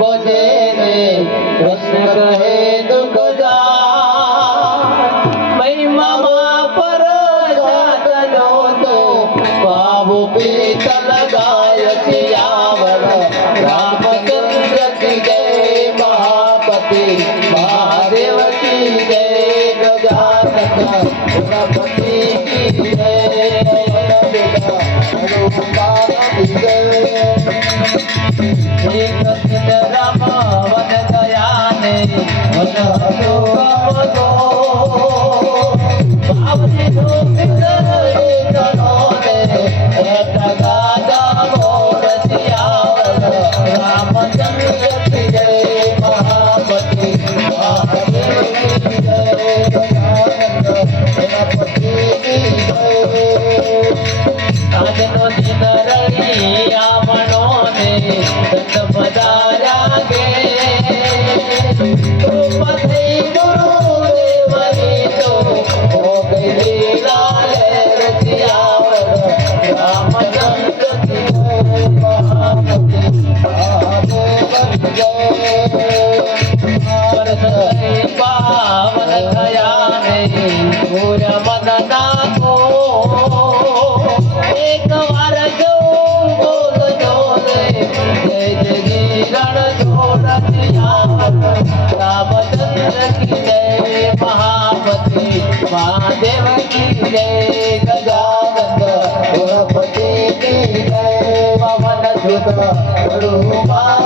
भजे ने कृष्ण कहे दुख जाए महिमा पर जातनो तो बाबू पीतल गाय सियावर रामचंद्र की जय महापति महादेव की जय गजानन गणपति की जय हनुमान की जय श्री कृष्ण राम वन गया ने वन हसो बाबजी रामचंद्र की जय महापति महादेव की जय गणपति की जय साजनो दिन रही मनो ने दत्त पधारा गे पति गुरुदेव तो हो गई लाल रचियावर रामचंद्र की जय महापति महादेव की जय पावन गया ने पूरा मदना को एक बार जो बोल जो रे जय जय रण छोड़ रामचंद्र की जय महापति महादेव की जय गजानन गणपति की जय पवन सुत हनुमान